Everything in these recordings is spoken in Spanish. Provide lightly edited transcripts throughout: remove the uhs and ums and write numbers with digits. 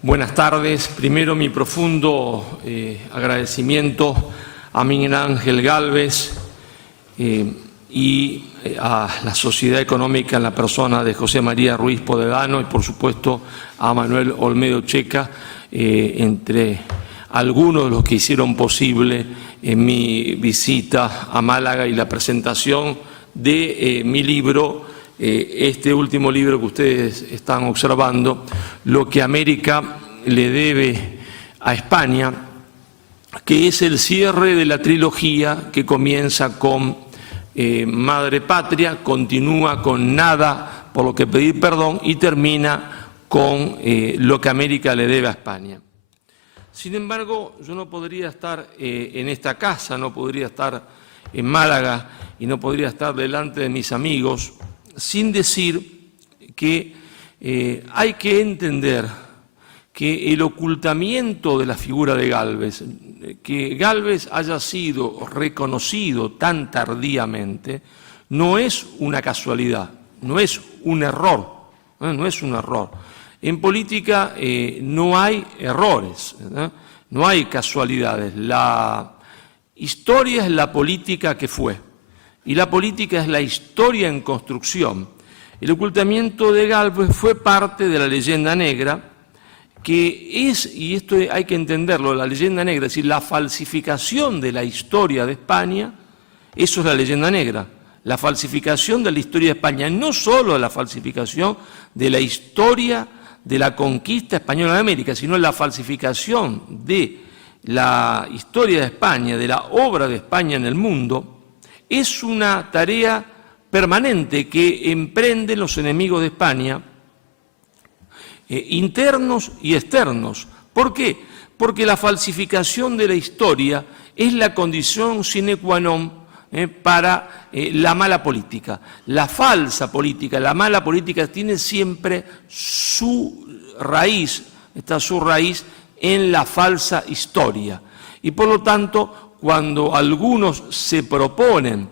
Buenas tardes. Primero, mi profundo agradecimiento a Miguel Ángel Gálvez y a la Sociedad Económica en la persona de José María Ruiz Podedano y, por supuesto, a Manuel Olmedo Checa, entre algunos de los que hicieron posible mi visita a Málaga y la presentación de mi libro, este último libro que ustedes están observando, Lo que América le debe a España, que es el cierre de la trilogía que comienza con Madre Patria, continúa con Nada por lo que pedir perdón y termina con Lo que América le debe a España. Sin embargo, yo no podría estar en esta casa, no podría estar en Málaga y no podría estar delante de mis amigos sin decir que hay que entender que el ocultamiento de la figura de Gálvez, que Gálvez haya sido reconocido tan tardíamente, no es una casualidad, no es un error, no es un error. En política no hay errores, no hay casualidades. La historia es la política que fue. Y la política es la historia en construcción. El ocultamiento de Gálvez fue parte de la leyenda negra, que es, y esto hay que entenderlo, la leyenda negra, es decir, la falsificación de la historia de España, eso es la leyenda negra. La falsificación de la historia de España, no solo la falsificación de la historia de la conquista española de América, sino la falsificación de la historia de España, de la obra de España en el mundo, es una tarea permanente que emprenden los enemigos de España, internos y externos. ¿Por qué? Porque la falsificación de la historia es la condición sine qua non para la mala política. La falsa política, la mala política tiene siempre su raíz, está su raíz en la falsa historia. Y por lo tanto, cuando algunos se proponen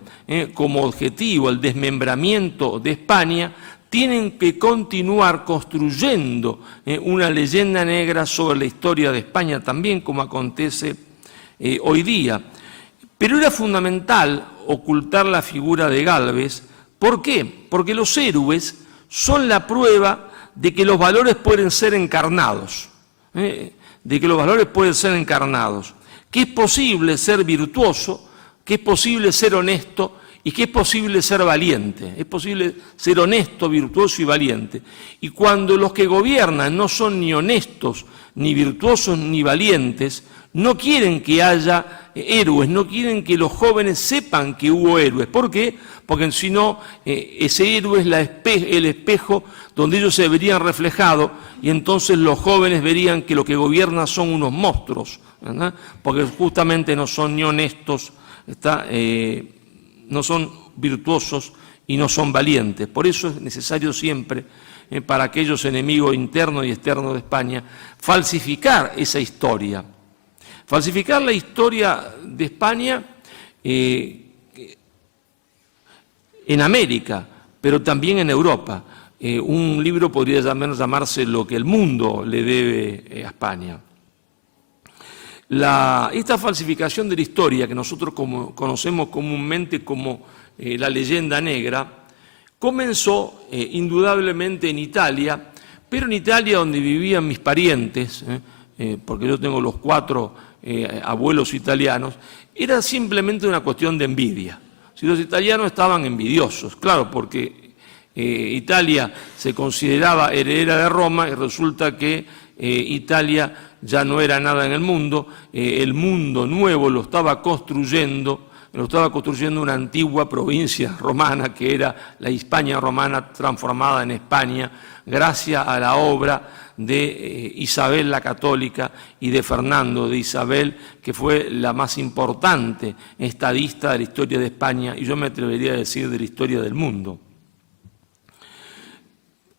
como objetivo el desmembramiento de España, tienen que continuar construyendo una leyenda negra sobre la historia de España también, como acontece hoy día. Pero era fundamental ocultar la figura de Gálvez. ¿Por qué? Porque los héroes son la prueba de que los valores pueden ser encarnados, de que los valores pueden ser encarnados, que es posible ser virtuoso, que es posible ser honesto y que es posible ser valiente. Es posible ser honesto, virtuoso y valiente. Y cuando los que gobiernan no son ni honestos, ni virtuosos, ni valientes, no quieren que haya héroes, no quieren que los jóvenes sepan que hubo héroes. ¿Por qué? Porque si no, ese héroe es el espejo donde ellos se verían reflejados y entonces los jóvenes verían que lo que gobierna son unos monstruos, ¿verdad? Porque justamente no son ni honestos, no son virtuosos y no son valientes. Por eso es necesario siempre, para aquellos enemigos internos y externos de España, falsificar esa historia. Falsificar la historia de España en América, pero también en Europa. Un libro podría llamarse Lo que el mundo le debe a España. Esta falsificación de la historia, que nosotros conocemos comúnmente como la leyenda negra, comenzó indudablemente en Italia, pero en Italia donde vivían mis parientes, porque yo tengo los 4 abuelos italianos, era simplemente una cuestión de envidia. Si los italianos estaban envidiosos, claro, porque Italia se consideraba heredera de Roma y resulta que Italia ya no era nada en el mundo nuevo lo estaba construyendo una antigua provincia romana que era la Hispania romana transformada en España gracias a la obra de Isabel la Católica y de Fernando de Isabel, que fue la más importante estadista de la historia de España y yo me atrevería a decir de la historia del mundo.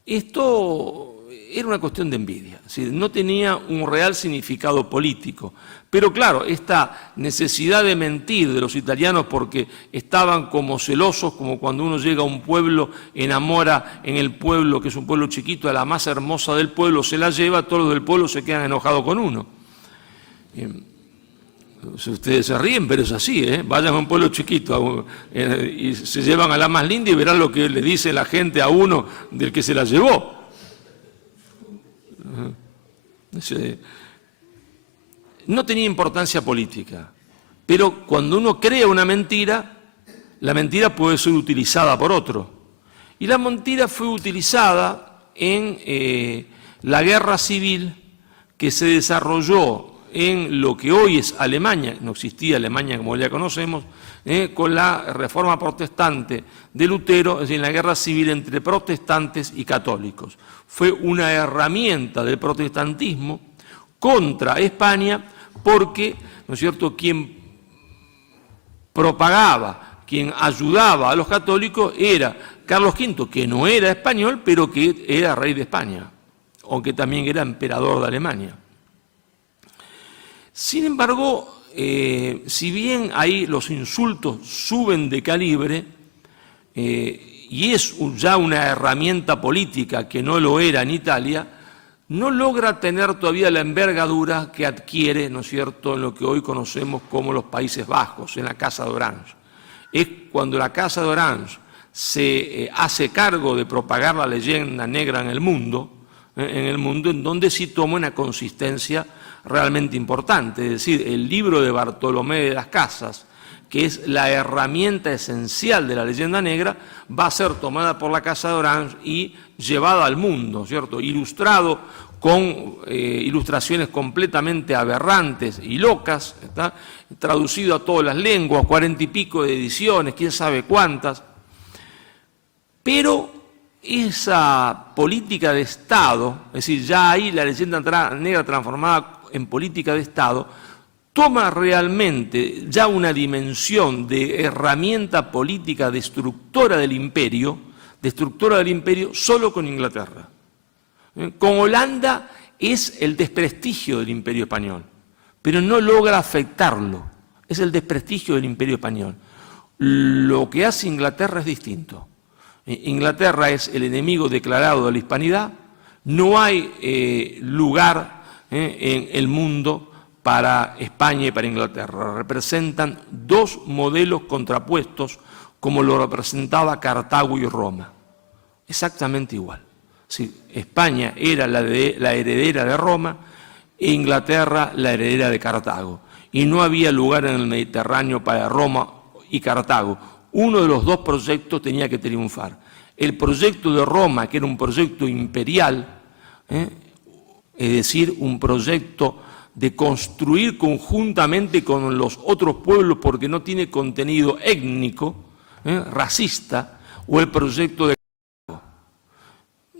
Esto era una cuestión de envidia, es decir, no tenía un real significado político. Pero claro, esta necesidad de mentir de los italianos porque estaban como celosos, como cuando uno llega a un pueblo, enamora en el pueblo, que es un pueblo chiquito, a la más hermosa del pueblo, se la lleva, todos los del pueblo se quedan enojados con uno. Ustedes se ríen, pero es así, ¿eh? Vayan a un pueblo chiquito y se llevan a la más linda y verán lo que le dice la gente a uno del que se la llevó. No tenía importancia política, pero cuando uno crea una mentira, la mentira puede ser utilizada por otro. Y la mentira fue utilizada en la guerra civil que se desarrolló en lo que hoy es Alemania, no existía Alemania como ya conocemos, con la reforma protestante de Lutero, es decir, en la guerra civil entre protestantes y católicos. Fue una herramienta del protestantismo contra España porque, ¿no es cierto?, quien propagaba, quien ayudaba a los católicos era Carlos V, que no era español, pero que era rey de España, aunque también era emperador de Alemania. Sin embargo, si bien ahí los insultos suben de calibre, y es ya una herramienta política que no lo era en Italia, no logra tener todavía la envergadura que adquiere, ¿no es cierto?, en lo que hoy conocemos como los Países Bajos, en la Casa de Orange. Es cuando la Casa de Orange se hace cargo de propagar la leyenda negra en el mundo en donde sí toma una consistencia realmente importante. Es decir, el libro de Bartolomé de las Casas, que es la herramienta esencial de la leyenda negra, va a ser tomada por la Casa de Orange y llevada al mundo, ¿cierto?, ilustrado con ilustraciones completamente aberrantes y locas, ¿está?, traducido a todas las lenguas, 40 y pico de ediciones, quién sabe cuántas. Pero esa política de Estado, es decir, ya ahí la leyenda negra transformada en política de Estado, toma realmente ya una dimensión de herramienta política destructora del imperio solo con Inglaterra. Con Holanda es el desprestigio del imperio español, pero no logra afectarlo, es el desprestigio del imperio español. Lo que hace Inglaterra es distinto. Inglaterra es el enemigo declarado de la hispanidad, no hay lugar en el mundo para España y para Inglaterra. Representan dos modelos contrapuestos como lo representaba Cartago y Roma. Exactamente igual. Sí, España era la heredera de Roma e Inglaterra la heredera de Cartago. Y no había lugar en el Mediterráneo para Roma y Cartago. Uno de los dos proyectos tenía que triunfar. El proyecto de Roma, que era un proyecto imperial, es decir, un proyecto de construir conjuntamente con los otros pueblos porque no tiene contenido étnico, racista, o el proyecto de Cartago.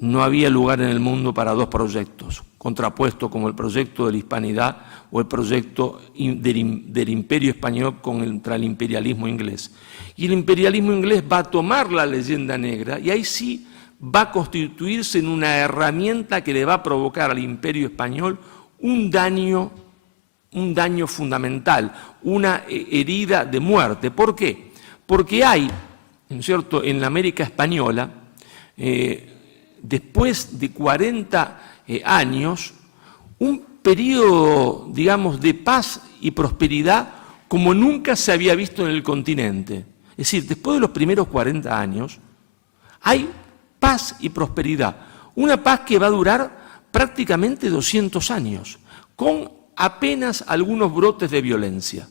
No había lugar en el mundo para dos proyectos contrapuestos como el proyecto de la hispanidad o el proyecto del imperio español contra el imperialismo inglés. Y el imperialismo inglés va a tomar la leyenda negra y ahí sí va a constituirse en una herramienta que le va a provocar al imperio español un daño fundamental, una herida de muerte. ¿Por qué? Porque hay, ¿no es cierto?, en la América española, después de 40 años, un periodo, digamos, de paz y prosperidad como nunca se había visto en el continente. Es decir, después de los primeros 40 años, hay paz y prosperidad. Una paz que va a durar prácticamente 200 años, con apenas algunos brotes de violencia.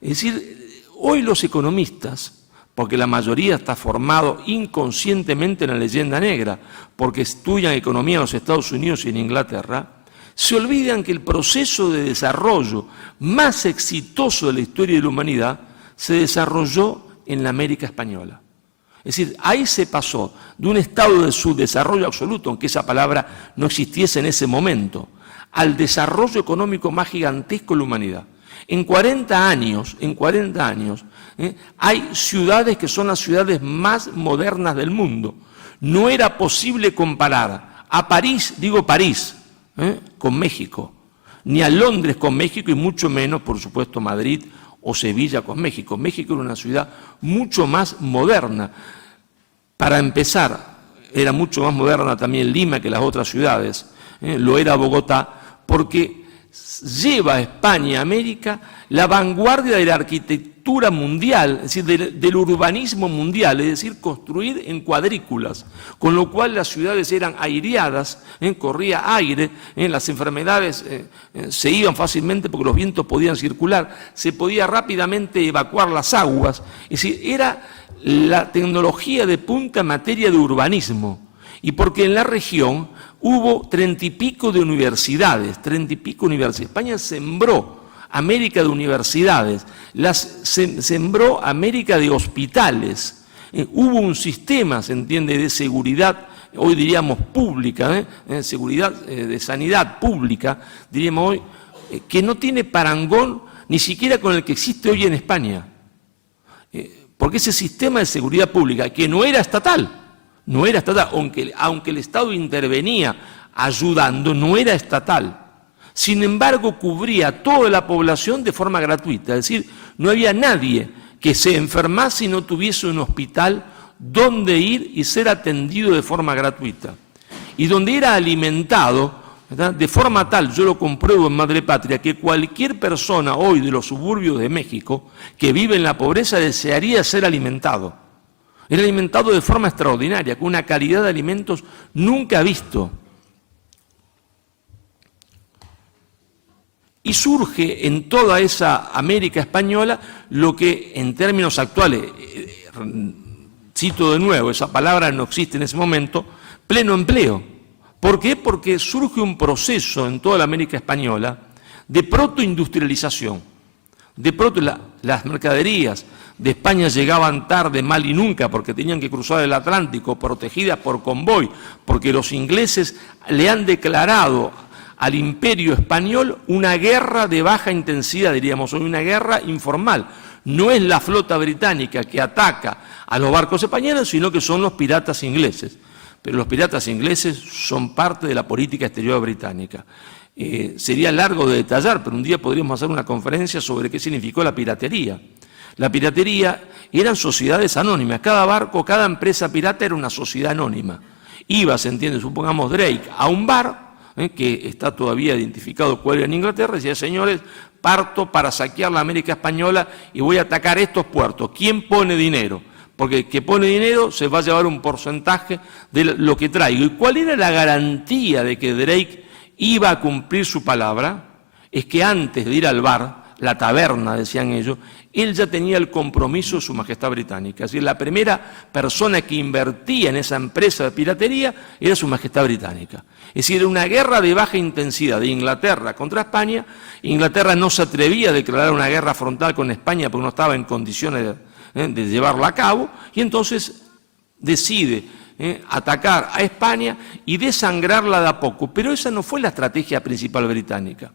Es decir, hoy los economistas, porque la mayoría está formado inconscientemente en la leyenda negra, porque estudian economía en los Estados Unidos y en Inglaterra, se olvidan que el proceso de desarrollo más exitoso de la historia de la humanidad se desarrolló en la América española. Es decir, ahí se pasó de un estado de subdesarrollo absoluto, aunque esa palabra no existiese en ese momento, al desarrollo económico más gigantesco de la humanidad. En 40 años, hay ciudades que son las ciudades más modernas del mundo. No era posible comparar a París, digo París, con México, ni a Londres con México y mucho menos, por supuesto, Madrid o Sevilla con México. México era una ciudad mucho más moderna. Para empezar, era mucho más moderna también Lima que las otras ciudades, lo era Bogotá, porque lleva a España, a América, la vanguardia de la arquitectura mundial, es decir, del urbanismo mundial, es decir, construir en cuadrículas, con lo cual las ciudades eran aireadas, corría aire, las enfermedades se iban fácilmente porque los vientos podían circular, se podía rápidamente evacuar las aguas, es decir, era la tecnología de punta en materia de urbanismo, y porque en la región hubo 30 y pico de universidades, 30 y pico universidades. España sembró América de universidades, sembró América de hospitales. Hubo un sistema, se entiende, de seguridad, hoy diríamos pública, seguridad de sanidad pública, diríamos hoy, que no tiene parangón ni siquiera con el que existe hoy en España. Porque ese sistema de seguridad pública, que no era estatal, aunque el Estado intervenía ayudando, no era estatal. Sin embargo, cubría a toda la población de forma gratuita, es decir, no había nadie que se enfermase y no tuviese un hospital donde ir y ser atendido de forma gratuita. Y donde era alimentado, ¿verdad?, de forma tal, yo lo compruebo en Madre Patria, que cualquier persona hoy de los suburbios de México que vive en la pobreza desearía ser alimentado. Era alimentado de forma extraordinaria, con una calidad de alimentos nunca visto. Y surge en toda esa América española lo que en términos actuales, cito de nuevo, esa palabra no existe en ese momento, pleno empleo. ¿Por qué? Porque surge un proceso en toda la América española de protoindustrialización. De pronto las mercaderías de España llegaban tarde, mal y nunca, porque tenían que cruzar el Atlántico protegidas por convoy, porque los ingleses le han declarado al imperio español una guerra de baja intensidad, diríamos hoy, una guerra informal. No es la flota británica que ataca a los barcos españoles, sino que son los piratas ingleses. Pero los piratas ingleses son parte de la política exterior británica. Sería largo de detallar, pero un día podríamos hacer una conferencia sobre qué significó la piratería. La piratería eran sociedades anónimas. Cada barco, cada empresa pirata era una sociedad anónima. Iba, se entiende, supongamos Drake, a un bar, que está todavía identificado cuál era en Inglaterra, y decía, señores, parto para saquear la América española y voy a atacar estos puertos. ¿Quién pone dinero? Porque el que pone dinero se va a llevar un porcentaje de lo que traigo. ¿Y cuál era la garantía de que Drake iba a cumplir su palabra? Es que antes de ir al bar, la taberna, decían ellos, él ya tenía el compromiso de Su Majestad Británica. Es decir, la primera persona que invertía en esa empresa de piratería era Su Majestad Británica. Es decir, era una guerra de baja intensidad de Inglaterra contra España. Inglaterra no se atrevía a declarar una guerra frontal con España porque no estaba en condiciones de llevarla a cabo, y entonces decide atacar a España y desangrarla de a poco. Pero esa no fue la estrategia principal británica.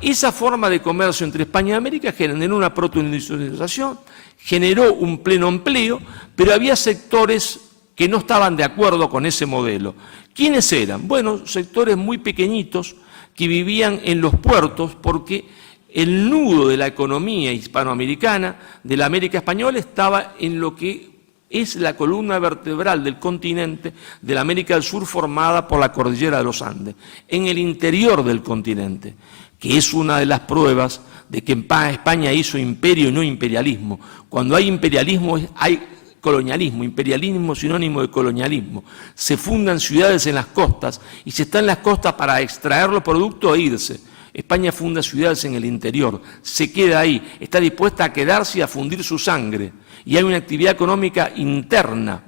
Esa forma de comercio entre España y América generó una protoindustrialización, generó un pleno empleo, pero había sectores que no estaban de acuerdo con ese modelo. ¿Quiénes eran? Bueno, sectores muy pequeñitos que vivían en los puertos porque el nudo de la economía hispanoamericana, de la América española, estaba en lo que es la columna vertebral del continente de la América del Sur formada por la cordillera de los Andes, en el interior del continente, que es una de las pruebas de que España hizo imperio y no imperialismo. Cuando hay imperialismo hay colonialismo, imperialismo sinónimo de colonialismo. Se fundan ciudades en las costas y se está en las costas para extraer los productos e irse. España funda ciudades en el interior, se queda ahí, está dispuesta a quedarse y a fundir su sangre. Y hay una actividad económica interna,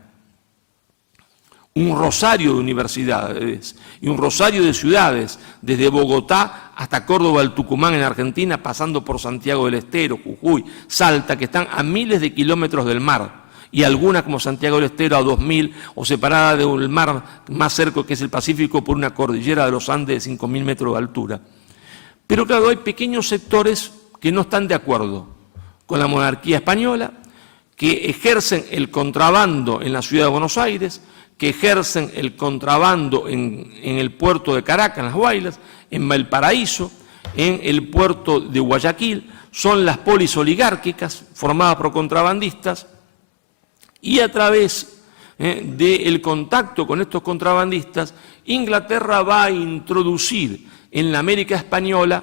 un rosario de universidades y un rosario de ciudades, desde Bogotá hasta Córdoba, el Tucumán en Argentina, pasando por Santiago del Estero, Jujuy, Salta, que están a miles de kilómetros del mar, y algunas como Santiago del Estero a 2000, o separada del mar más cerca que es el Pacífico por una cordillera de los Andes de 5000 metros de altura. Pero claro, hay pequeños sectores que no están de acuerdo con la monarquía española, que ejercen el contrabando en la ciudad de Buenos Aires, que ejercen el contrabando en el puerto de Caracas, en Las Guailas, en Valparaíso, en el puerto de Guayaquil, son las polis oligárquicas formadas por contrabandistas, y a través del contacto con estos contrabandistas, Inglaterra va a introducir en América Española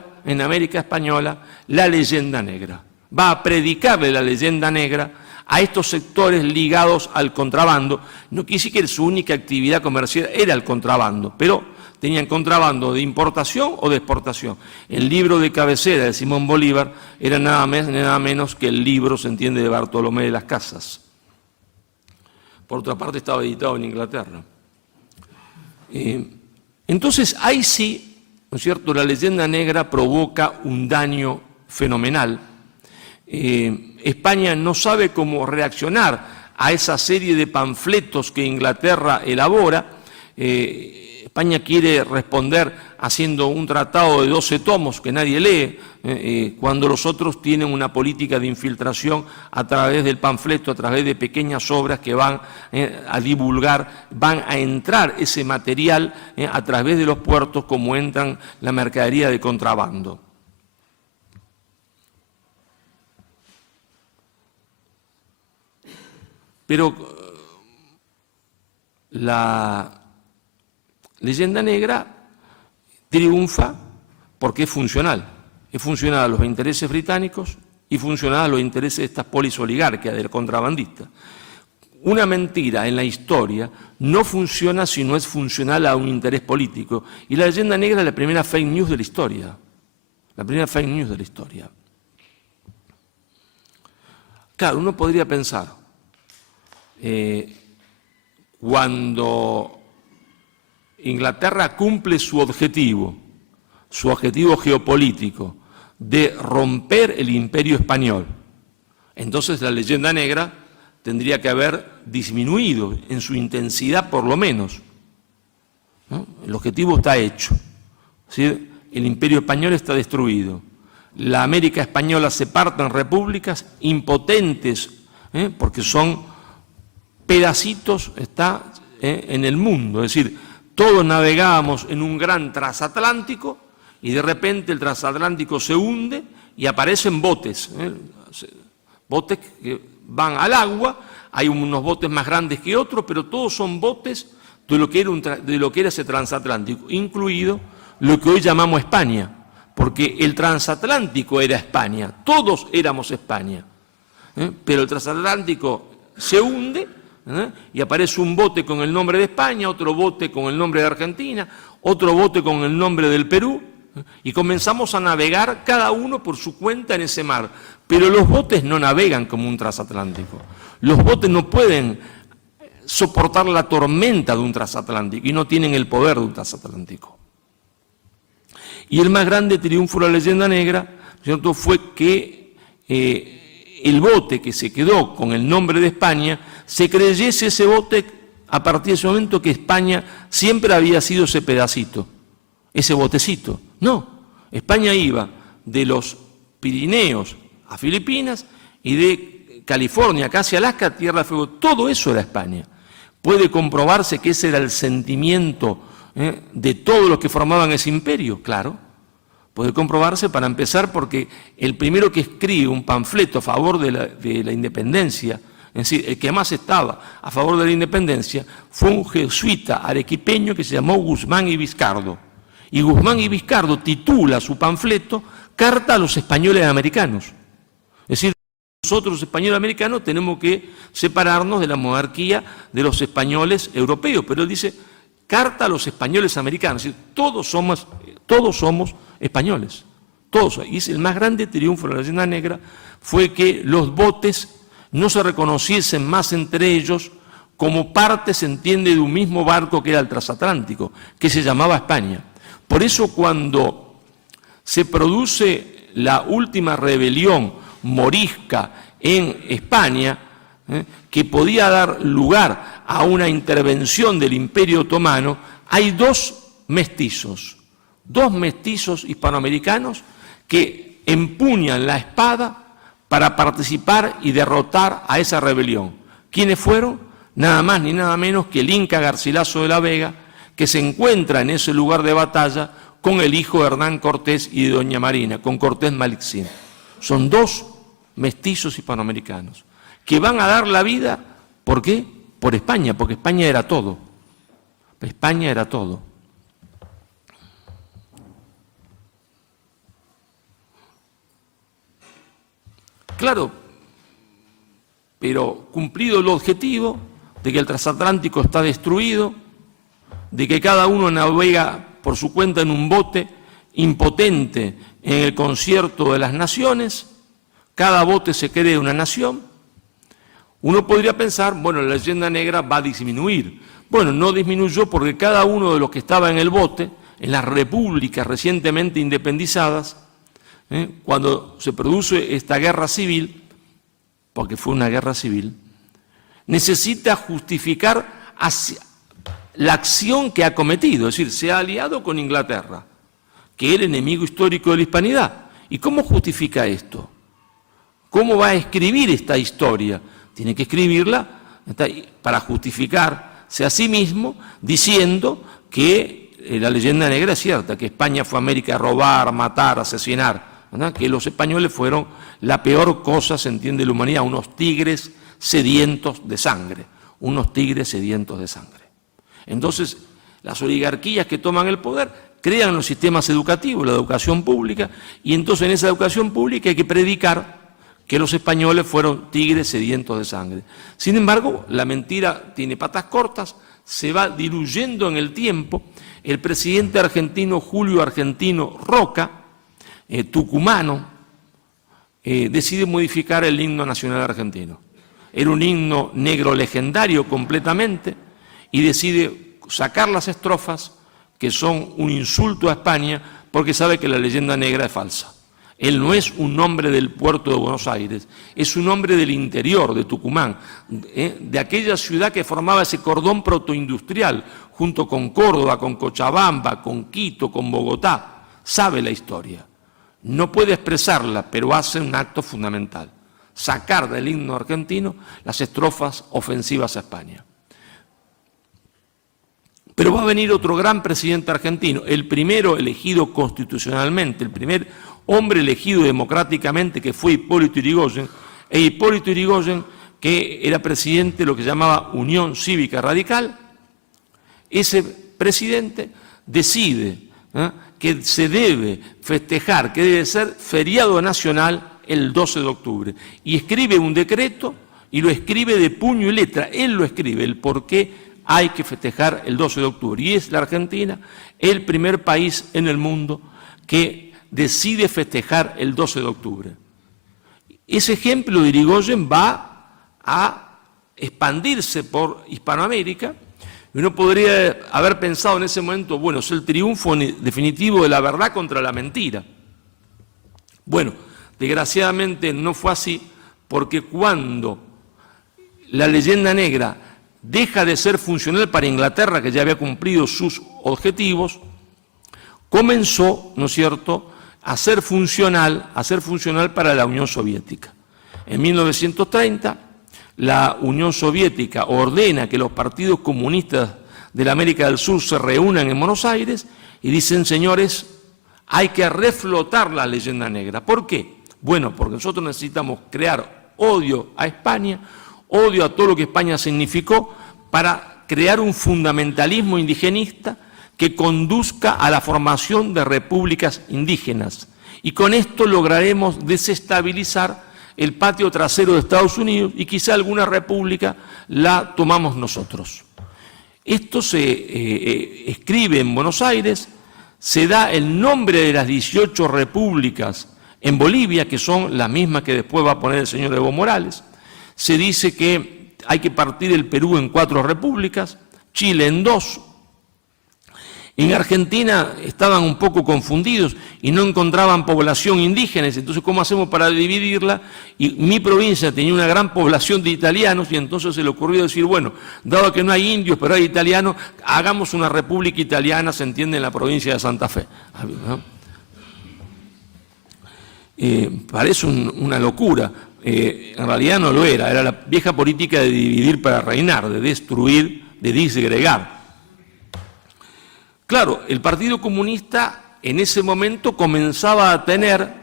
la leyenda negra. Va a predicarle la leyenda negra a estos sectores ligados al contrabando. No quiere decir que su única actividad comercial era el contrabando, pero tenían contrabando de importación o de exportación. El libro de cabecera de Simón Bolívar era nada menos que el libro, se entiende, de Bartolomé de las Casas. Por otra parte, estaba editado en Inglaterra. Entonces, ahí sí, ¿no es cierto?, la leyenda negra provoca un daño fenomenal. España no sabe cómo reaccionar a esa serie de panfletos que Inglaterra elabora. España quiere responder haciendo un tratado de 12 tomos que nadie lee, cuando los otros tienen una política de infiltración a través del panfleto, a través de pequeñas obras que van a divulgar, van a entrar ese material a través de los puertos como entran la mercadería de contrabando. Pero la leyenda negra triunfa porque es funcional a los intereses británicos y funcional a los intereses de estas polis oligárquicas, del contrabandista. Una mentira en la historia no funciona si no es funcional a un interés político, y la leyenda negra es la primera fake news de la historia, Claro, uno podría pensar, cuando Inglaterra cumple su objetivo geopolítico de romper el imperio español, entonces la leyenda negra tendría que haber disminuido en su intensidad por lo menos, ¿no? El objetivo está hecho, ¿sí? El imperio español está destruido, la América española se parte en repúblicas impotentes, porque son pedacitos en el mundo, es decir, todos navegábamos en un gran transatlántico y de repente el transatlántico se hunde y aparecen botes, botes que van al agua, hay unos botes más grandes que otros, pero todos son botes de lo que era ese transatlántico, incluido lo que hoy llamamos España, porque el transatlántico era España, todos éramos España, pero el transatlántico se hunde, y aparece un bote con el nombre de España, otro bote con el nombre de Argentina, otro bote con el nombre del Perú, y comenzamos a navegar cada uno por su cuenta en ese mar. Pero los botes no navegan como un transatlántico. Los botes no pueden soportar la tormenta de un transatlántico y no tienen el poder de un transatlántico. Y el más grande triunfo de la leyenda negra, ¿cierto?, fue que el bote que se quedó con el nombre de España, se creyese ese bote a partir de ese momento que España siempre había sido ese pedacito, ese botecito. No, España iba de los Pirineos a Filipinas y de California, casi Alaska, Tierra de Fuego, todo eso era España. Puede comprobarse que ese era el sentimiento de todos los que formaban ese imperio, claro. Puede comprobarse, para empezar, porque el primero que escribe un panfleto a favor de la independencia, es decir, el que más estaba a favor de la independencia, fue un jesuita arequipeño que se llamó Guzmán y Vizcardo. Y Guzmán y Vizcardo titula su panfleto Carta a los españoles americanos. Es decir, nosotros los españoles americanos tenemos que separarnos de la monarquía de los españoles europeos, pero él dice Carta a los españoles americanos, es decir, todos somos españoles, todos. Y el más grande triunfo de la leyenda negra fue que los botes no se reconociesen más entre ellos como parte, se entiende, de un mismo barco que era el transatlántico, que se llamaba España. Por eso, cuando se produce la última rebelión morisca en España, que podía dar lugar a una intervención del Imperio Otomano, hay dos mestizos hispanoamericanos que empuñan la espada para participar y derrotar a esa rebelión. ¿Quiénes fueron? nada más ni nada menos que el Inca Garcilaso de la Vega, que se encuentra en ese lugar de batalla con el hijo de Hernán Cortés y de doña Marina, con Cortés Malixín. Son dos mestizos hispanoamericanos que van a dar la vida, ¿por qué? Por España, porque España era todo. España era todo. Claro, pero cumplido el objetivo de que el transatlántico está destruido, de que cada uno navega por su cuenta en un bote impotente en el concierto de las naciones, cada bote se cree una nación, uno podría pensar, bueno, la leyenda negra va a disminuir. Bueno, no disminuyó porque cada uno de los que estaba en el bote, en las repúblicas recientemente independizadas, cuando se produce esta guerra civil, porque fue una guerra civil, necesita justificar la acción que ha cometido, es decir, se ha aliado con Inglaterra, que era enemigo histórico de la hispanidad. ¿Y cómo justifica esto? ¿Cómo va a escribir esta historia? Tiene que escribirla para justificarse a sí mismo diciendo que la leyenda negra es cierta, que España fue a América a robar, matar, asesinar, ¿verdad? Que los españoles fueron la peor cosa, se entiende, de la humanidad, unos tigres sedientos de sangre, unos tigres sedientos de sangre. Entonces, las oligarquías que toman el poder crean los sistemas educativos, la educación pública, y entonces en esa educación pública hay que predicar que los españoles fueron tigres sedientos de sangre. Sin embargo, la mentira tiene patas cortas, se va diluyendo en el tiempo. El presidente argentino Julio Argentino Roca, tucumano, decide modificar el himno nacional argentino. Era un himno negro legendario completamente y decide sacar las estrofas que son un insulto a España porque sabe que la leyenda negra es falsa. Él no es un hombre del puerto de Buenos Aires, es un hombre del interior, de Tucumán, de aquella ciudad que formaba ese cordón protoindustrial, junto con Córdoba, con Cochabamba, con Quito, con Bogotá. Sabe la historia. No puede expresarla, pero hace un acto fundamental: sacar del himno argentino las estrofas ofensivas a España. Pero va a venir otro gran presidente argentino, el primero elegido constitucionalmente, el primer hombre elegido democráticamente, que fue Hipólito Yrigoyen, que era presidente de lo que llamaba Unión Cívica Radical. Ese presidente decide que se debe festejar, que debe ser feriado nacional el 12 de octubre. Y escribe un decreto y lo escribe de puño y letra. Él lo escribe, el por qué hay que festejar el 12 de octubre. Y es la Argentina el primer país en el mundo que decide festejar el 12 de octubre. Ese ejemplo de Yrigoyen va a expandirse por Hispanoamérica. Uno podría haber pensado en ese momento, bueno, es el triunfo definitivo de la verdad contra la mentira. Bueno, desgraciadamente no fue así, porque cuando la leyenda negra deja de ser funcional para Inglaterra, que ya había cumplido sus objetivos, comenzó, ¿no es cierto?, a ser funcional para la Unión Soviética. En 1930, la Unión Soviética ordena que los partidos comunistas de la América del Sur se reúnan en Buenos Aires y dicen: señores, hay que reflotar la leyenda negra. ¿Por qué? Bueno, porque nosotros necesitamos crear odio a España, odio a todo lo que España significó, para crear un fundamentalismo indigenista que conduzca a la formación de repúblicas indígenas. Y con esto lograremos desestabilizar el patio trasero de Estados Unidos y quizá alguna república la tomamos nosotros. Esto se escribe en Buenos Aires, se da el nombre de las 18 repúblicas en Bolivia, que son las mismas que después va a poner el señor Evo Morales. Se dice que hay que partir el Perú en 4 repúblicas, Chile en 2. En Argentina estaban un poco confundidos y no encontraban población indígena. Entonces, ¿cómo hacemos para dividirla? Y mi provincia tenía una gran población de italianos y entonces se le ocurrió decir, bueno, dado que no hay indios pero hay italianos, hagamos una república italiana, se entiende, en la provincia de Santa Fe. ¿No? Parece una locura, en realidad no lo era la vieja política de dividir para reinar, de destruir, de disgregar. Claro, el Partido Comunista en ese momento comenzaba a tener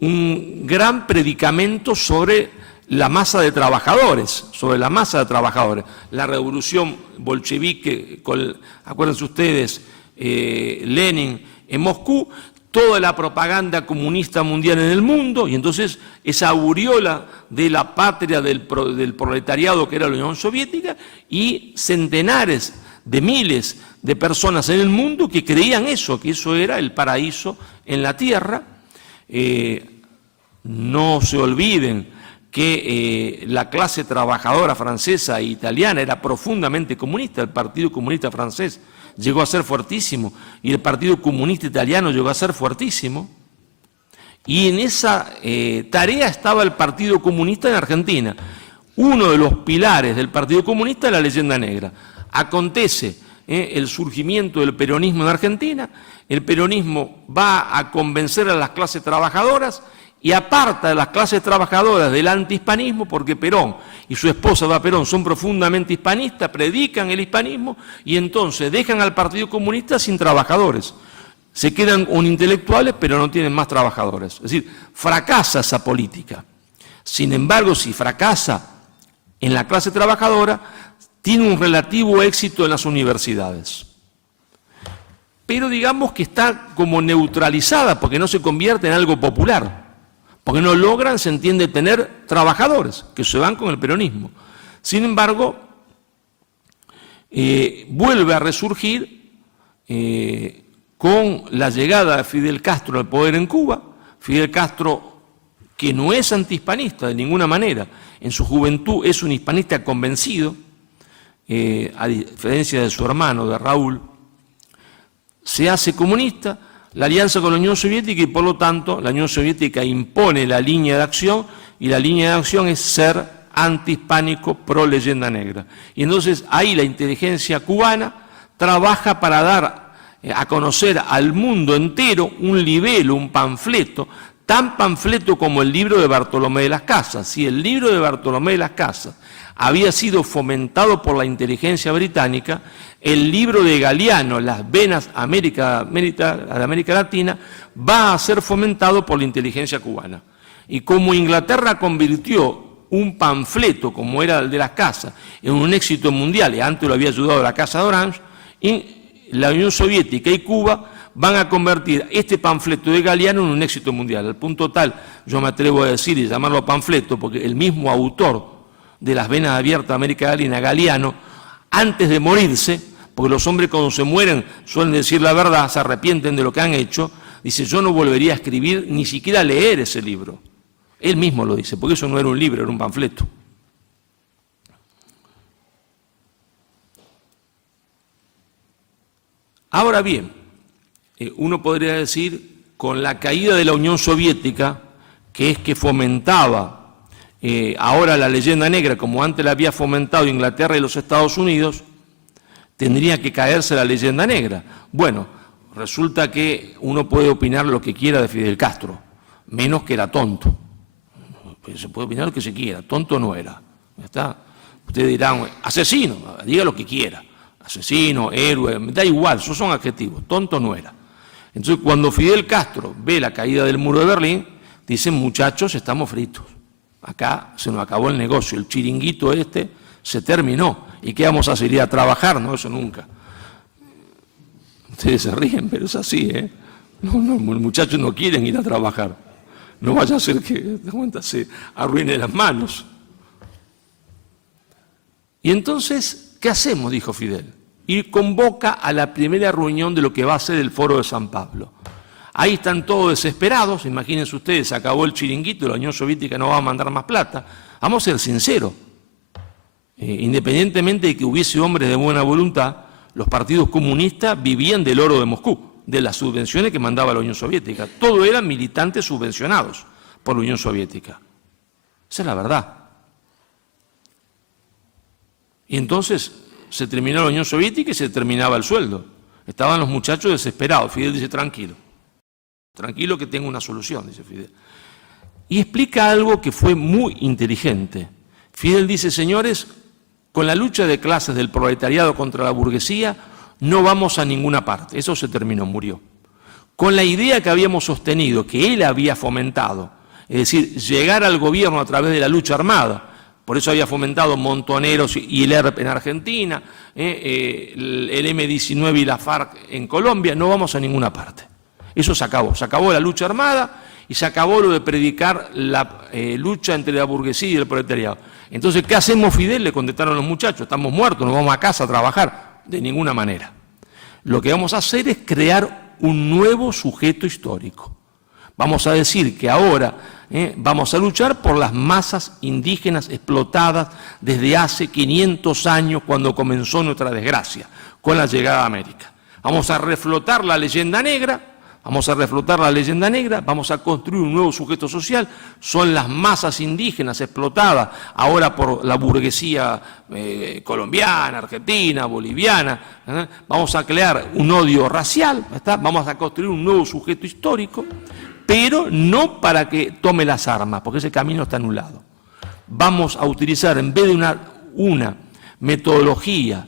un gran predicamento sobre la masa de trabajadores, La revolución bolchevique, acuérdense ustedes, Lenin en Moscú, toda la propaganda comunista mundial en el mundo, y entonces esa aureola de la patria del proletariado que era la Unión Soviética, y centenares de miles de personas en el mundo que creían eso, que eso era el paraíso en la tierra. No se olviden que la clase trabajadora francesa e italiana era profundamente comunista. El Partido Comunista francés llegó a ser fuertísimo y el Partido Comunista italiano llegó a ser fuertísimo. Y en esa tarea estaba el Partido Comunista en Argentina. Uno de los pilares del Partido Comunista es la leyenda negra. Acontece el surgimiento del peronismo en Argentina, el peronismo va a convencer a las clases trabajadoras y aparta a las clases trabajadoras del antihispanismo, porque Perón y su esposa Eva Perón son profundamente hispanistas, predican el hispanismo y entonces dejan al Partido Comunista sin trabajadores. Se quedan con intelectuales, pero no tienen más trabajadores. Es decir, fracasa esa política. Sin embargo, si fracasa en la clase trabajadora, tiene un relativo éxito en las universidades. Pero digamos que está como neutralizada, porque no se convierte en algo popular. Porque no logran, se entiende, tener trabajadores que se van con el peronismo. Sin embargo, vuelve a resurgir con la llegada de Fidel Castro al poder en Cuba. Fidel Castro, que no es antihispanista de ninguna manera, en su juventud es un hispanista convencido, a diferencia de su hermano, de Raúl, se hace comunista, la alianza con la Unión Soviética y por lo tanto la Unión Soviética impone la línea de acción y la línea de acción es ser antihispánico pro leyenda negra. Y entonces ahí la inteligencia cubana trabaja para dar a conocer al mundo entero un libelo, un panfleto, tan panfleto como el libro de Bartolomé de las Casas. Si el libro de Bartolomé de las Casas había sido fomentado por la inteligencia británica, el libro de Galiano, Las venas de América Latina, va a ser fomentado por la inteligencia cubana. Y como Inglaterra convirtió un panfleto, como era el de las Casas, en un éxito mundial, y antes lo había ayudado la Casa de Orange, y la Unión Soviética y Cuba van a convertir este panfleto de Galiano en un éxito mundial. Al punto tal, yo me atrevo a decir y llamarlo panfleto, porque el mismo autor de Las venas abiertas de América Latina, Galiano, antes de morirse, porque los hombres cuando se mueren suelen decir la verdad, se arrepienten de lo que han hecho, dice, yo no volvería a escribir, ni siquiera a leer ese libro. Él mismo lo dice, porque eso no era un libro, era un panfleto. Ahora bien, uno podría decir, con la caída de la Unión Soviética, que es que fomentaba ahora la leyenda negra, como antes la había fomentado Inglaterra y los Estados Unidos, tendría que caerse la leyenda negra. Bueno, resulta que uno puede opinar lo que quiera de Fidel Castro, menos que era tonto. Se puede opinar lo que se quiera, tonto no era. ¿Está? Ustedes dirán, asesino, diga lo que quiera. Asesino, héroe, da igual, esos son adjetivos, tonto no era. Entonces, cuando Fidel Castro ve la caída del muro de Berlín, dicen, muchachos, estamos fritos. Acá se nos acabó el negocio, el chiringuito este se terminó. ¿Y qué vamos a hacer? ¿Ir a trabajar? No, eso nunca. Ustedes se ríen, pero es así, ¿eh? No, los muchachos no quieren ir a trabajar. No vaya a ser que se arruine las manos. Y entonces, ¿qué hacemos? Dijo Fidel. Y convoca a la primera reunión de lo que va a ser el Foro de San Pablo. Ahí están todos desesperados, imagínense ustedes, se acabó el chiringuito, la Unión Soviética no va a mandar más plata. Vamos a ser sinceros, independientemente de que hubiese hombres de buena voluntad, los partidos comunistas vivían del oro de Moscú, de las subvenciones que mandaba la Unión Soviética. Todos eran militantes subvencionados por la Unión Soviética. Esa es la verdad. Y entonces se terminó la Unión Soviética y se terminaba el sueldo. Estaban los muchachos desesperados. Fidel dice, tranquilo que tengo una solución, dice Fidel. y explica algo que fue muy inteligente. Fidel dice, señores, con la lucha de clases del proletariado contra la burguesía no vamos a ninguna parte. Eso se terminó, murió. Con la idea que habíamos sostenido, que él había fomentado, es decir, llegar al gobierno a través de la lucha armada, por eso había fomentado Montoneros y el ERP en Argentina, el M-19 y la FARC en Colombia, no vamos a ninguna parte. Eso se acabó la lucha armada y se acabó lo de predicar la lucha entre la burguesía y el proletariado. Entonces, ¿qué hacemos, Fidel? Le contestaron los muchachos, estamos muertos, nos vamos a casa a trabajar. De ninguna manera. Lo que vamos a hacer es crear un nuevo sujeto histórico. Vamos a decir que ahora vamos a luchar por las masas indígenas explotadas desde hace 500 años cuando comenzó nuestra desgracia, con la llegada a América. Vamos a reflotar la leyenda negra, vamos a construir un nuevo sujeto social, son las masas indígenas explotadas ahora por la burguesía colombiana, argentina, boliviana, vamos a crear un odio racial, vamos a construir un nuevo sujeto histórico, pero no para que tome las armas, porque ese camino está anulado. Vamos a utilizar, en vez de una metodología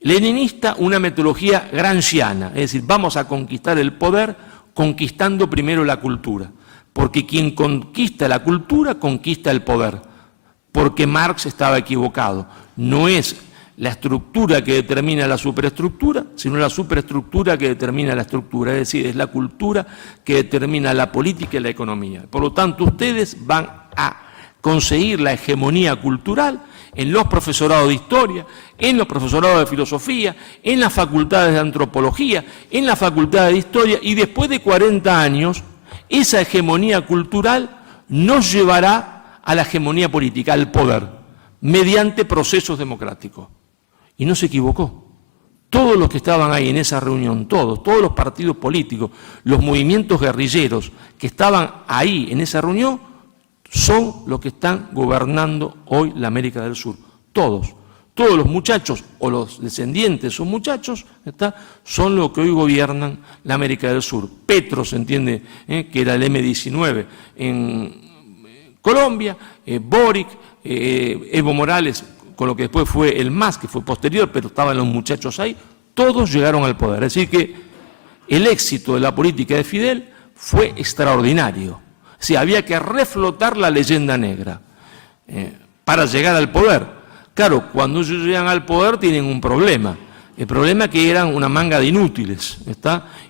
leninista, una metodología gramsciana, es decir, vamos a conquistar el poder conquistando primero la cultura, porque quien conquista la cultura conquista el poder, porque Marx estaba equivocado. No es la estructura que determina la superestructura, sino la superestructura que determina la estructura, es decir, es la cultura que determina la política y la economía. Por lo tanto, ustedes van a conseguir la hegemonía cultural en los profesorados de historia, en los profesorados de filosofía, en las facultades de antropología, en la facultad de historia, y después de 40 años, esa hegemonía cultural nos llevará a la hegemonía política, al poder, mediante procesos democráticos. Y no se equivocó. Todos los que estaban ahí en esa reunión, todos los partidos políticos, los movimientos guerrilleros que estaban ahí en esa reunión, son los que están gobernando hoy la América del Sur. Todos los muchachos o los descendientes de esos muchachos son los que hoy gobiernan la América del Sur. Petro, se entiende, que era el M-19 en Colombia, Boric, Evo Morales, con lo que después fue el MAS, que fue posterior, pero estaban los muchachos ahí, todos llegaron al poder. Es decir que el éxito de la política de Fidel fue extraordinario. O sea, había que reflotar la leyenda negra para llegar al poder. Claro, cuando ellos llegan al poder tienen un problema. El problema es que eran una manga de inútiles,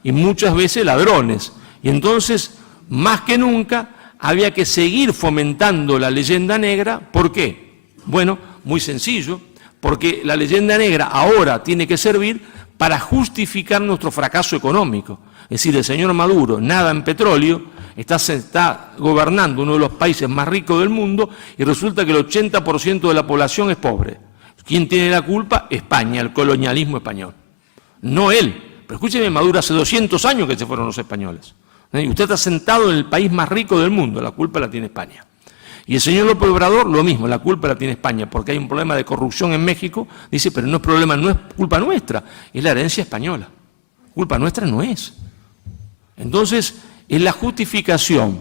y muchas veces ladrones. Y entonces, más que nunca, había que seguir fomentando la leyenda negra. ¿Por qué? Bueno, muy sencillo, porque la leyenda negra ahora tiene que servir para justificar nuestro fracaso económico. Es decir, el señor Maduro nada en petróleo, está gobernando uno de los países más ricos del mundo y resulta que el 80% de la población es pobre. ¿Quién tiene la culpa? España, el colonialismo español. No él. Pero escúcheme, Maduro hace 200 años que se fueron los españoles. Y usted está sentado en el país más rico del mundo, la culpa la tiene España. Y el señor López Obrador, lo mismo, la culpa la tiene España, porque hay un problema de corrupción en México. Dice, pero no es culpa nuestra, es la herencia española. Culpa nuestra no es. Entonces, es la justificación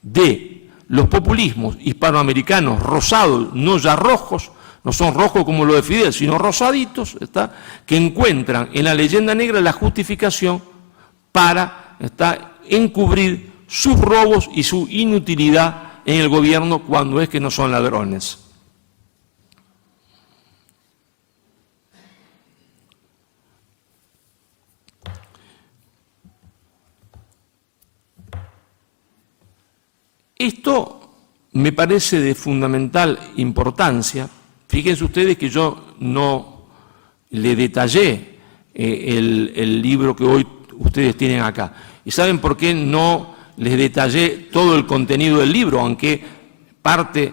de los populismos hispanoamericanos rosados, no ya rojos, no son rojos como lo de Fidel, sino rosaditos, que encuentran en la leyenda negra la justificación para encubrir sus robos y su inutilidad en el gobierno cuando es que no son ladrones. Esto me parece de fundamental importancia. Fíjense ustedes que yo no le detallé el libro que hoy ustedes tienen acá. ¿Y saben por qué no les detallé todo el contenido del libro? Aunque parte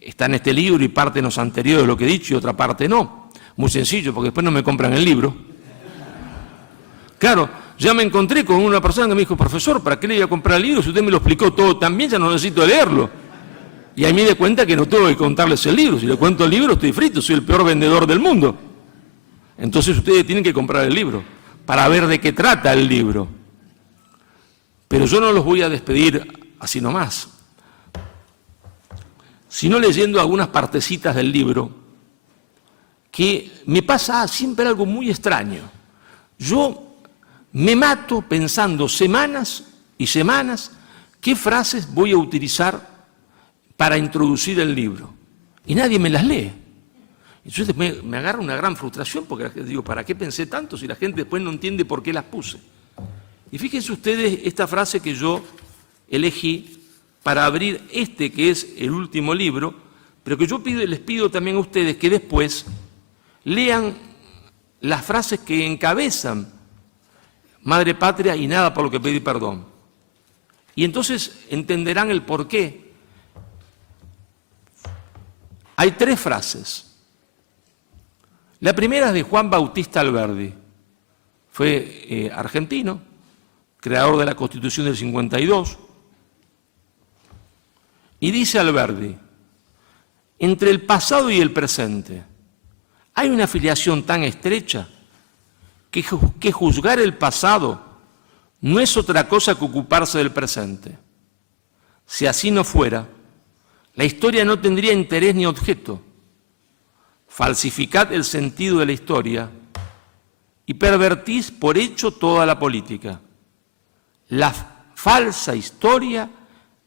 está en este libro y parte en los anteriores de lo que he dicho y otra parte no. Muy sencillo, porque después no me compran el libro. Claro, ya me encontré con una persona que me dijo, profesor, ¿para qué le iba a comprar el libro? Si usted me lo explicó todo también, ya no necesito leerlo. Y ahí me di cuenta que no tengo que contarles el libro. Si le cuento el libro, estoy frito, soy el peor vendedor del mundo. Entonces ustedes tienen que comprar el libro para ver de qué trata el libro. Pero yo no los voy a despedir así nomás. sino leyendo algunas partecitas del libro, que me pasa siempre algo muy extraño. Yo me mato pensando semanas y semanas qué frases voy a utilizar para introducir el libro, y nadie me las lee. Entonces me agarra una gran frustración, porque digo, ¿para qué pensé tanto si la gente después no entiende por qué las puse? Y fíjense ustedes esta frase que yo elegí para abrir que es el último libro, pero que yo les pido también a ustedes que después lean las frases que encabezan Madre Patria y nada por lo que pedir perdón. Y entonces entenderán el porqué. Hay 3 frases. La primera es de Juan Bautista Alberdi. Fue argentino, creador de la Constitución del 52. Y dice Alberdi: entre el pasado y el presente hay una filiación tan estrecha que juzgar el pasado no es otra cosa que ocuparse del presente. Si así no fuera, la historia no tendría interés ni objeto. Falsificad el sentido de la historia y pervertís por hecho toda la política. La falsa historia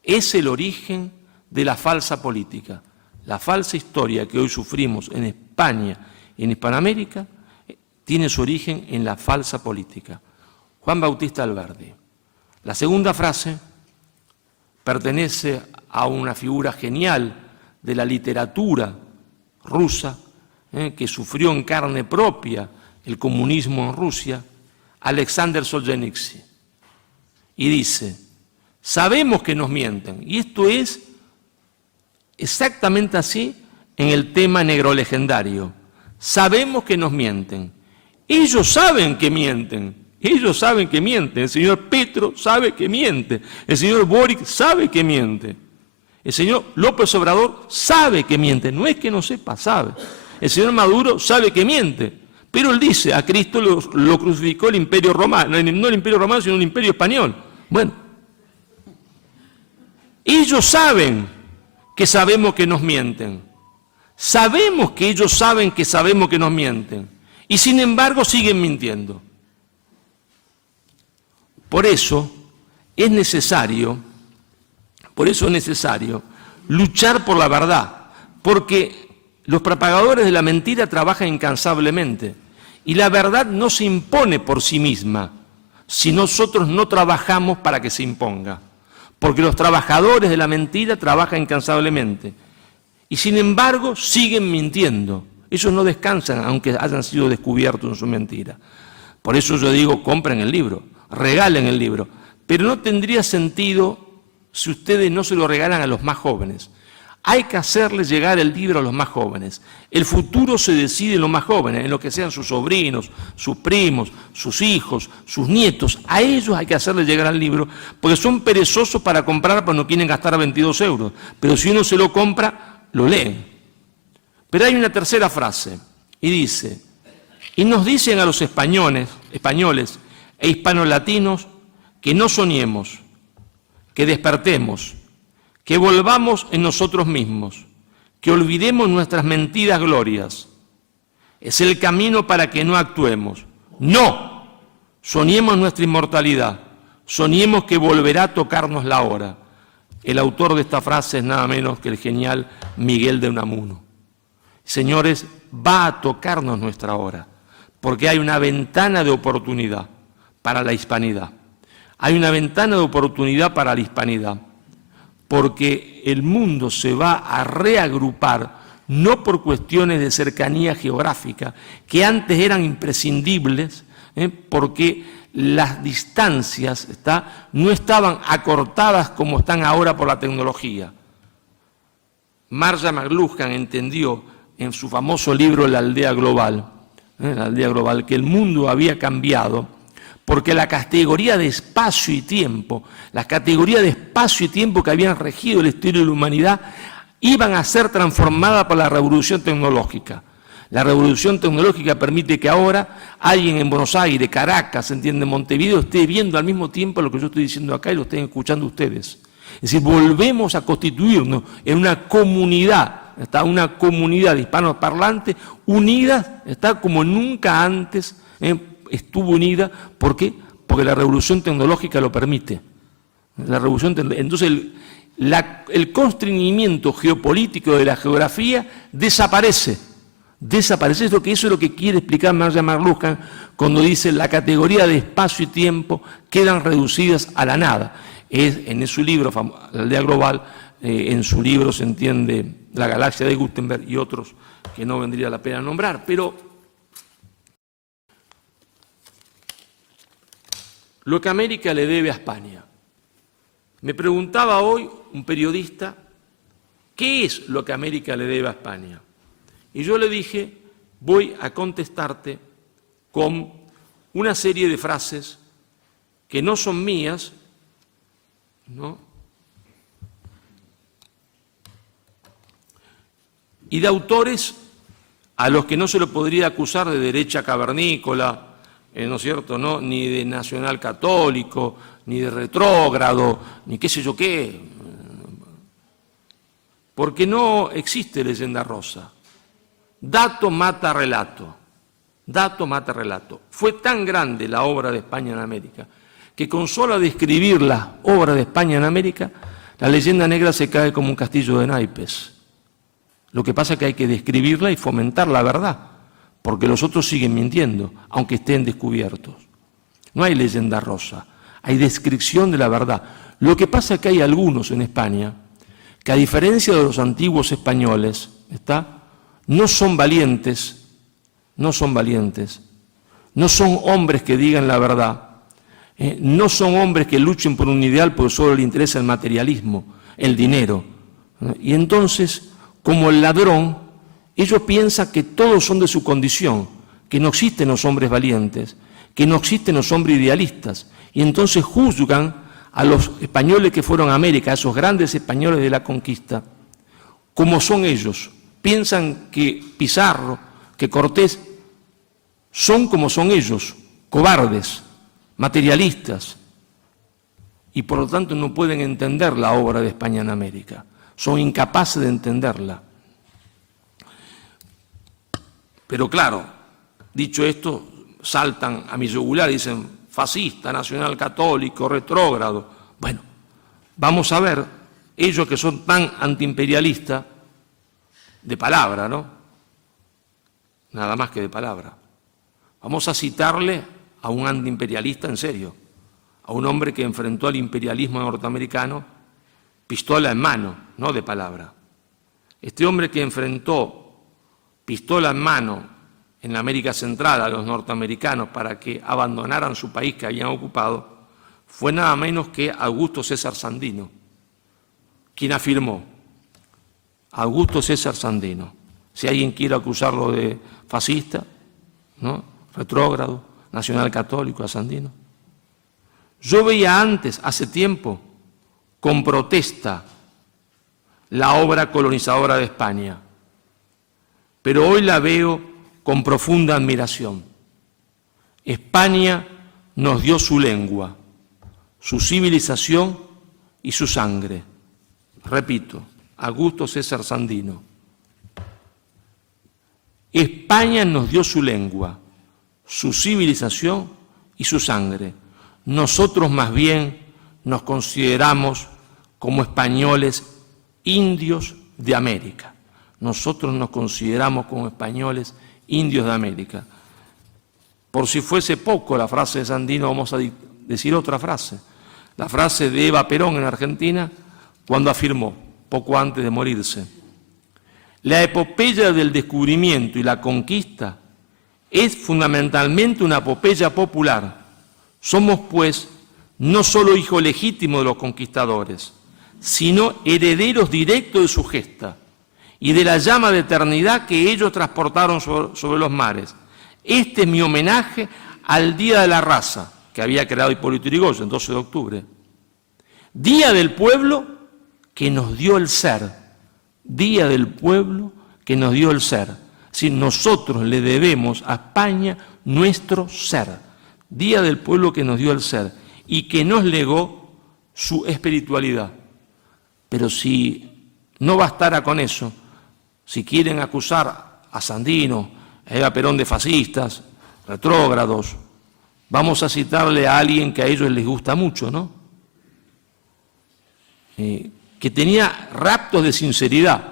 es el origen de la falsa política. La falsa historia que hoy sufrimos en España y en Hispanoamérica tiene su origen en la falsa política. Juan Bautista Alberdi. La segunda frase pertenece a una figura genial de la literatura rusa, que sufrió en carne propia el comunismo en Rusia, Alexander Solzhenitsyn. Y dice: sabemos que nos mienten. Y esto es exactamente así en el tema negro legendario. Sabemos que nos mienten. Ellos saben que mienten. Ellos saben que mienten. El señor Petro sabe que miente. El señor Boric sabe que miente. El señor López Obrador sabe que miente. No es que no sepa, sabe. El señor Maduro sabe que miente. Pero él dice: a Cristo lo crucificó el Imperio Romano. No el Imperio Romano, sino el Imperio Español. Bueno, ellos saben que sabemos que nos mienten. Sabemos que ellos saben que sabemos que nos mienten. Y sin embargo siguen mintiendo. Por eso es necesario luchar por la verdad, porque los propagadores de la mentira trabajan incansablemente y la verdad no se impone por sí misma si nosotros no trabajamos para que se imponga, porque los trabajadores de la mentira trabajan incansablemente y sin embargo siguen mintiendo. Ellos no descansan aunque hayan sido descubiertos en su mentira. Por eso yo digo, compren el libro, regalen el libro, pero no tendría sentido si ustedes no se lo regalan a los más jóvenes. Hay que hacerles llegar el libro a los más jóvenes. El futuro se decide en los más jóvenes, en lo que sean sus sobrinos, sus primos, sus hijos, sus nietos. A ellos hay que hacerles llegar el libro, porque son perezosos para comprar, pero no quieren gastar 22 euros. Pero si uno se lo compra, lo leen. Pero hay una tercera frase, y dice: y nos dicen a los españoles e hispanolatinos que no soñemos, que despertemos, que volvamos en nosotros mismos, que olvidemos nuestras mentidas glorias. Es el camino para que no actuemos. No, soñemos nuestra inmortalidad, soñemos que volverá a tocarnos la hora. El autor de esta frase es nada menos que el genial Miguel de Unamuno. Señores, va a tocarnos nuestra hora, porque hay una ventana de oportunidad para la hispanidad. Hay una ventana de oportunidad para la hispanidad, porque el mundo se va a reagrupar, no por cuestiones de cercanía geográfica, que antes eran imprescindibles, porque las distancias no estaban acortadas como están ahora por la tecnología. Marshall McLuhan entendió en su famoso libro La aldea global, que el mundo había cambiado porque la categoría de espacio y tiempo, las categorías de espacio y tiempo que habían regido la historia de la humanidad iban a ser transformadas por la revolución tecnológica. La revolución tecnológica permite que ahora alguien en Buenos Aires, Caracas, Montevideo, esté viendo al mismo tiempo lo que yo estoy diciendo acá y lo estén escuchando ustedes. Es decir, volvemos a constituirnos en una comunidad, una comunidad de hispanoparlantes unida, como nunca antes estuvo unida. ¿Por qué? Porque la revolución tecnológica lo permite. Entonces el constreñimiento geopolítico de la geografía desaparece. Eso es lo que quiere explicar Marja McLuhan cuando dice la categoría de espacio y tiempo quedan reducidas a la nada. En su libro, La aldea global, en su libro se entiende La galaxia de Gutenberg y otros que no vendría la pena nombrar. Pero lo que América le debe a España. Me preguntaba hoy un periodista, ¿qué es lo que América le debe a España? Y yo le dije, voy a contestarte con una serie de frases que no son mías, ¿no? Y de autores a los que no se lo podría acusar de derecha cavernícola, ¿no es cierto?, ¿no?, ni de nacional católico, ni de retrógrado, ni qué sé yo qué, porque no existe leyenda rosa. Dato mata relato. Dato mata relato. Fue tan grande la obra de España en América que con solo describir la obra de España en América, la leyenda negra se cae como un castillo de naipes. Lo que pasa es que hay que describirla y fomentar la verdad, porque los otros siguen mintiendo, aunque estén descubiertos. No hay leyenda rosa, hay descripción de la verdad. Lo que pasa es que hay algunos en España que, a diferencia de los antiguos españoles, no son valientes, no son hombres que digan la verdad, no son hombres que luchen por un ideal porque solo les interesa el materialismo, el dinero. Y entonces, como el ladrón, ellos piensan que todos son de su condición, que no existen los hombres valientes, que no existen los hombres idealistas, y entonces juzgan a los españoles que fueron a América, a esos grandes españoles de la conquista, como son ellos. Piensan que Pizarro, que Cortés, son como son ellos, cobardes, materialistas, y por lo tanto no pueden entender la obra de España en América. Son incapaces de entenderla. Pero claro, dicho esto, saltan a mi yugular y dicen fascista, nacional católico, retrógrado. Bueno, vamos a ver, ellos que son tan antiimperialistas, de palabra, ¿no? Nada más que de palabra. Vamos a citarle a un antiimperialista en serio, a un hombre que enfrentó al imperialismo norteamericano pistola en mano, no de palabra. Este hombre que enfrentó pistola en mano en la América Central a los norteamericanos para que abandonaran su país que habían ocupado, fue nada menos que Augusto César Sandino, quien afirmó, Augusto César Sandino, si alguien quiere acusarlo de fascista, ¿no?, retrógrado, nacional católico, a Sandino. Yo veía antes, hace tiempo, con protesta, la obra colonizadora de España, pero hoy la veo con profunda admiración. España nos dio su lengua, su civilización y su sangre. Repito, Augusto César Sandino. España nos dio su lengua, su civilización y su sangre. Nosotros más bien nos consideramos como españoles indios de América. Nosotros nos consideramos como españoles indios de América. Por si fuese poco la frase de Sandino, vamos a decir otra frase. La frase de Eva Perón en Argentina, cuando afirmó, poco antes de morirse, la epopeya del descubrimiento y la conquista es fundamentalmente una epopeya popular. Somos, pues, no solo hijos legítimos de los conquistadores, sino herederos directos de su gesta y de la llama de eternidad que ellos transportaron sobre los mares. Este es mi homenaje al Día de la Raza, que había creado Hipólito Yrigoyen, el 12 de octubre. Día del pueblo que nos dio el ser. Día del pueblo que nos dio el ser. Si nosotros le debemos a España nuestro ser. Día del pueblo que nos dio el ser y que nos legó su espiritualidad. Pero si no bastara con eso, si quieren acusar a Sandino, a Eva Perón de fascistas, retrógrados, vamos a citarle a alguien que a ellos les gusta mucho, ¿no? Que tenía raptos de sinceridad,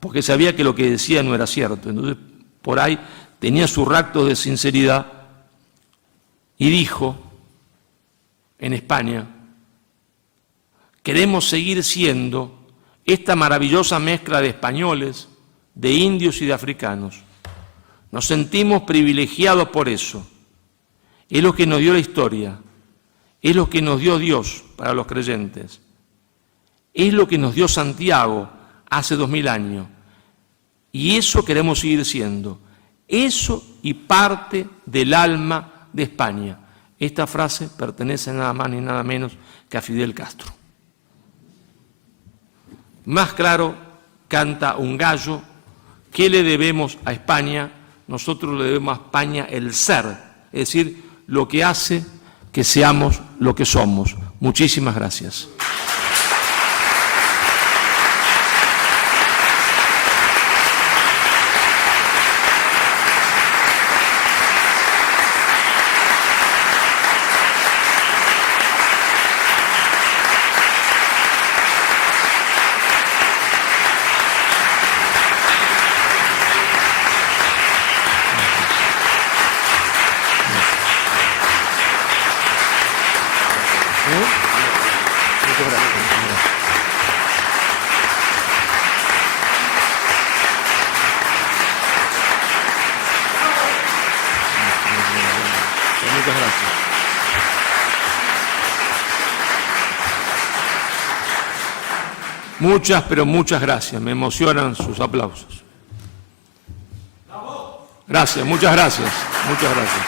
porque sabía que lo que decía no era cierto. Entonces, por ahí tenía su rapto de sinceridad y dijo en España: queremos seguir siendo esta maravillosa mezcla de españoles, de indios y de africanos. Nos sentimos privilegiados por eso. Es lo que nos dio la historia, es lo que nos dio Dios para los creyentes, es lo que nos dio Santiago hace 2000 años. Y eso queremos seguir siendo, eso y parte del alma de España. Esta frase pertenece nada más ni nada menos que a Fidel Castro. Más claro canta un gallo. ¿Qué le debemos a España? Nosotros le debemos a España el ser, es decir, lo que hace que seamos lo que somos. Muchísimas gracias. Muchas, pero muchas gracias. Me emocionan sus aplausos. Gracias, muchas gracias. Muchas gracias.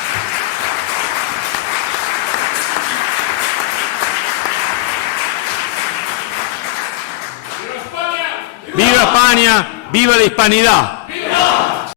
¡Viva España! ¡Viva la hispanidad!